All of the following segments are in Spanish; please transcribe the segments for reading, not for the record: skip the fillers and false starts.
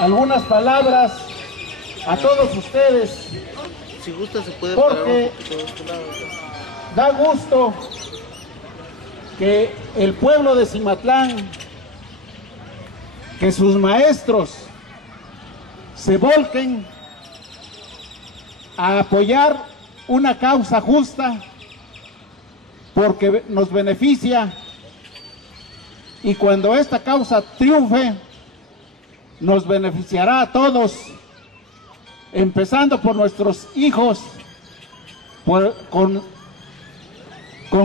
algunas palabras a todos ustedes, Si gusta se puede porque da gusto que el pueblo de Cimatlán, que sus maestros se volquen a apoyar una causa justa, porque nos beneficia, y cuando esta causa triunfe nos beneficiará a todos, empezando por nuestros hijos, con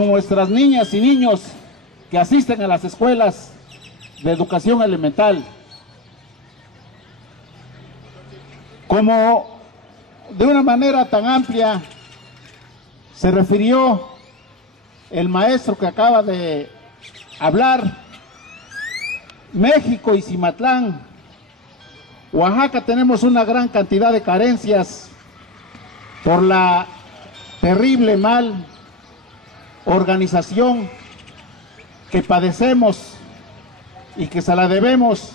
nuestras niñas y niños que asisten a las escuelas de educación elemental. Como de una manera tan amplia se refirió el maestro que acaba de hablar, México y Cimatlán, Oaxaca, tenemos una gran cantidad de carencias por la terrible mal organización que padecemos y que se la debemos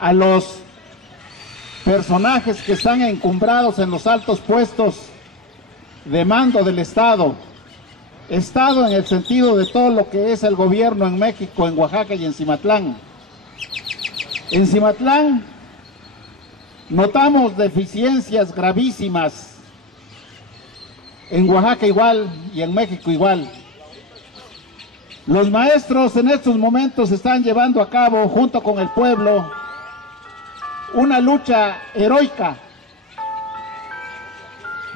a los personajes que están encumbrados en los altos puestos de mando del Estado. Estado en el sentido de todo lo que es el gobierno en México, en Oaxaca y en Cimatlán. En Cimatlán notamos deficiencias gravísimas, en Oaxaca igual y en México igual. Los maestros en estos momentos están llevando a cabo, junto con el pueblo, una lucha heroica,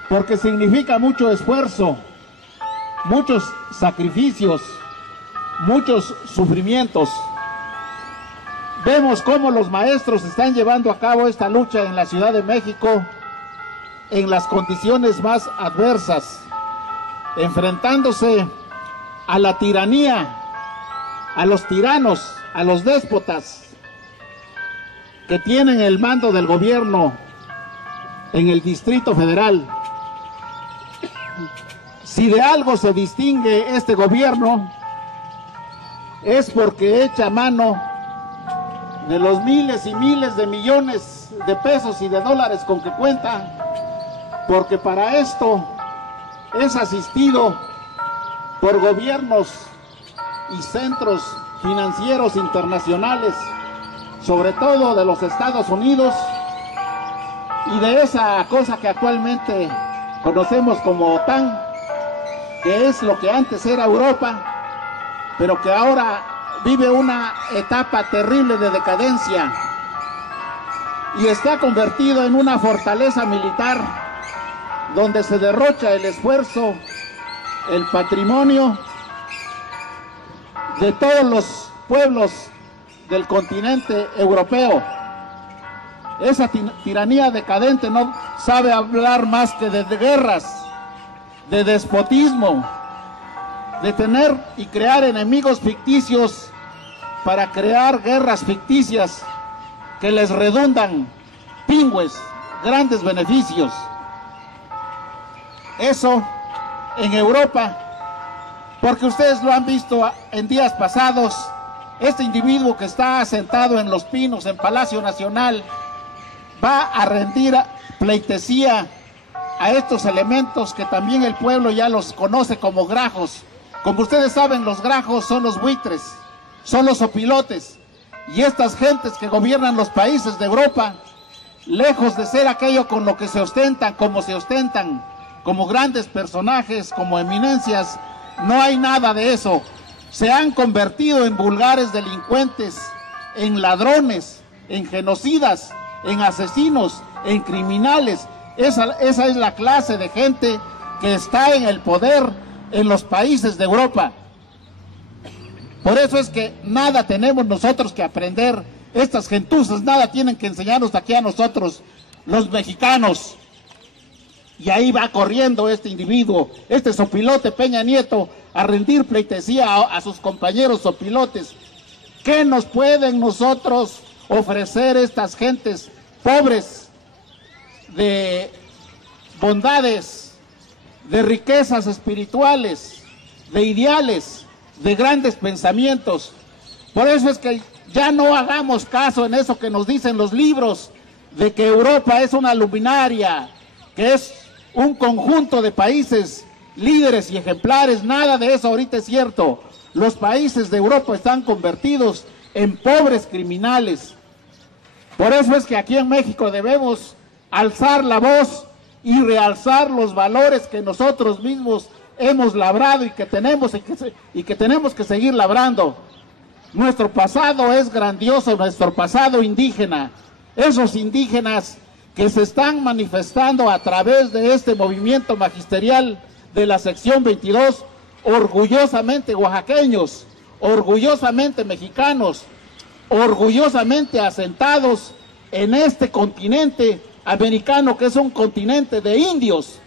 porque significa mucho esfuerzo, muchos sacrificios, muchos sufrimientos. Vemos cómo los maestros están llevando a cabo esta lucha en la Ciudad de México en las condiciones más adversas, enfrentándose a la tiranía, a los tiranos, a los déspotas que tienen el mando del gobierno en el Distrito Federal. Si de algo se distingue este gobierno, es porque echa mano de los miles y miles de millones de pesos y de dólares con que cuenta, porque para esto es asistido por gobiernos y centros financieros internacionales, sobre todo de los Estados Unidos y de esa cosa que actualmente conocemos como OTAN, que es lo que antes era Europa, pero que ahora vive una etapa terrible de decadencia y está convertido en una fortaleza militar donde se derrocha el esfuerzo, el patrimonio de todos los pueblos del continente europeo. Esa tiranía decadente no sabe hablar más que de guerras, de despotismo, de tener y crear enemigos ficticios para crear guerras ficticias que les redundan pingües, grandes beneficios. Eso en Europa, porque ustedes lo han visto en días pasados, este individuo que está sentado en Los Pinos, en Palacio Nacional, va a rendir pleitesía a estos elementos que también el pueblo ya los conoce como grajos. Como ustedes saben, los grajos son los buitres, son los opilotes, y estas gentes que gobiernan los países de Europa, lejos de ser aquello con lo que se ostentan, como grandes personajes, como eminencias, no hay nada de eso. Se han convertido en vulgares delincuentes, en ladrones, en genocidas, en asesinos, en criminales. Esa es la clase de gente que está en el poder en los países de Europa. Por eso es que nada tenemos nosotros que aprender. Estas gentuzas nada tienen que enseñarnos aquí a nosotros, los mexicanos. Y ahí va corriendo este individuo, este sopilote Peña Nieto, a rendir pleitesía a sus compañeros sopilotes. ¿Qué nos pueden nosotros ofrecer estas gentes pobres de bondades, de riquezas espirituales, de ideales, de grandes pensamientos? Por eso es que Ya no hagamos caso en eso que nos dicen los libros, de que Europa es una luminaria, que es un conjunto de países líderes y ejemplares. Nada de eso ahorita es cierto. Los países de Europa están convertidos en pobres criminales. Por eso es que aquí en México debemos alzar la voz y realzar los valores que nosotros mismos hemos labrado y que tenemos que seguir labrando. Nuestro pasado es grandioso, nuestro pasado indígena. Esos indígenas que se están manifestando a través de este movimiento magisterial de la sección 22, orgullosamente oaxaqueños, orgullosamente mexicanos, orgullosamente asentados en este continente americano, que es un continente de indios.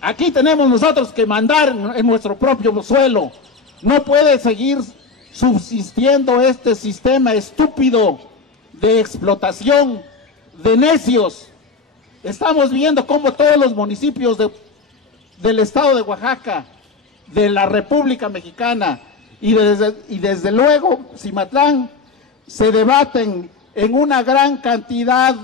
Aquí tenemos nosotros que mandar en nuestro propio suelo. No puede seguir subsistiendo este sistema estúpido de explotación, de necios. Estamos viendo cómo todos los municipios del estado de Oaxaca, de la República Mexicana y desde luego Cimatlán, se debaten en una gran cantidad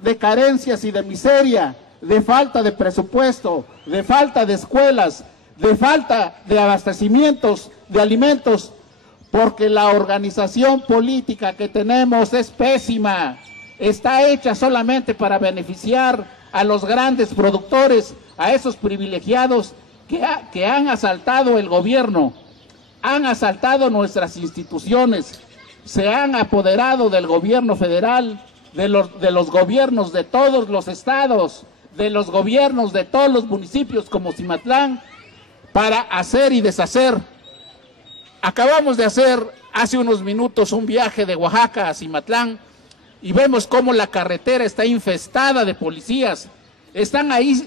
de carencias y de miseria, de falta de presupuesto, de falta de escuelas, de falta de abastecimientos de alimentos, porque la organización política que tenemos es pésima. Está hecha solamente para beneficiar a los grandes productores, a esos privilegiados que han asaltado el gobierno, han asaltado nuestras instituciones, se han apoderado del gobierno federal, de los gobiernos de todos los estados, de los gobiernos de todos los municipios como Cimatlán, para hacer y deshacer. Acabamos de hacer hace unos minutos un viaje de Oaxaca a Cimatlán y vemos cómo la carretera está infestada de policías. Están ahí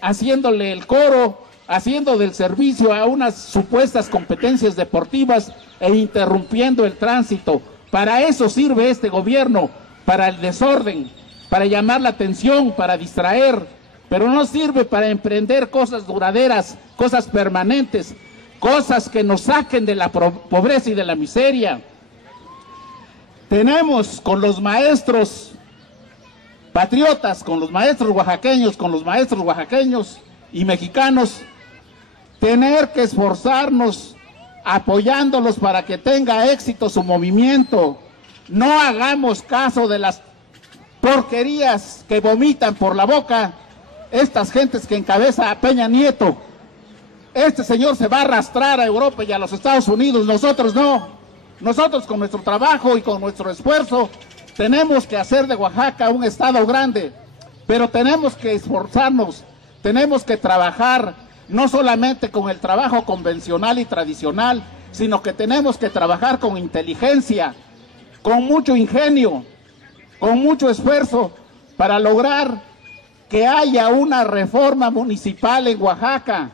haciéndole el coro, haciendo del servicio a unas supuestas competencias deportivas e interrumpiendo el tránsito. Para eso sirve este gobierno, para el desorden, para llamar la atención, para distraer, pero no sirve para emprender cosas duraderas, cosas permanentes, cosas que nos saquen de la pobreza y de la miseria. Tenemos con los maestros patriotas, con los maestros oaxaqueños y mexicanos, tener que esforzarnos apoyándolos para que tenga éxito su movimiento. No hagamos caso de las porquerías que vomitan por la boca estas gentes que encabeza a Peña Nieto. Este señor se va a arrastrar a Europa y a los Estados Unidos, nosotros no. Nosotros con nuestro trabajo y con nuestro esfuerzo tenemos que hacer de Oaxaca un estado grande, pero tenemos que esforzarnos, tenemos que trabajar no solamente con el trabajo convencional y tradicional, sino que tenemos que trabajar con inteligencia, con mucho ingenio, con mucho esfuerzo para lograr que haya una reforma municipal en Oaxaca,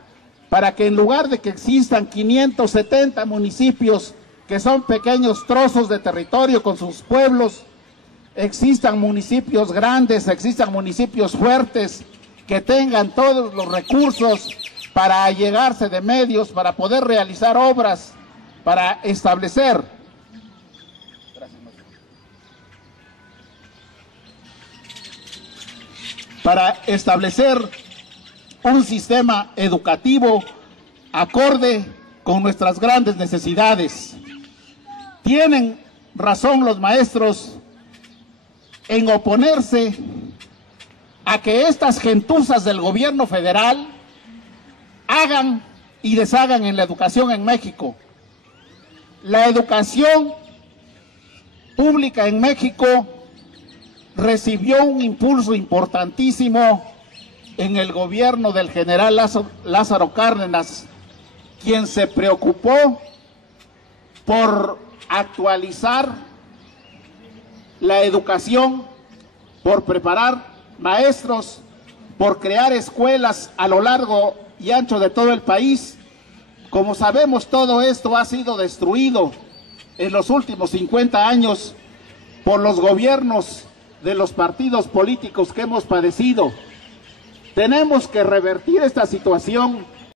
para que en lugar de que existan 570 municipios que son pequeños trozos de territorio con sus pueblos, existan municipios grandes, existan municipios fuertes, que tengan todos los recursos para allegarse de medios, para poder realizar obras, para establecer un sistema educativo acorde con nuestras grandes necesidades. Tienen razón los maestros en oponerse a que estas gentuzas del gobierno federal hagan y deshagan en la educación en México. La educación pública en México recibió un impulso importantísimo en el gobierno del general Lázaro Cárdenas, quien se preocupó por actualizar la educación, por preparar maestros, por crear escuelas a lo largo y ancho de todo el país. Como sabemos, todo esto ha sido destruido en los últimos 50 años por los gobiernos de los partidos políticos que hemos padecido. Tenemos que revertir esta situación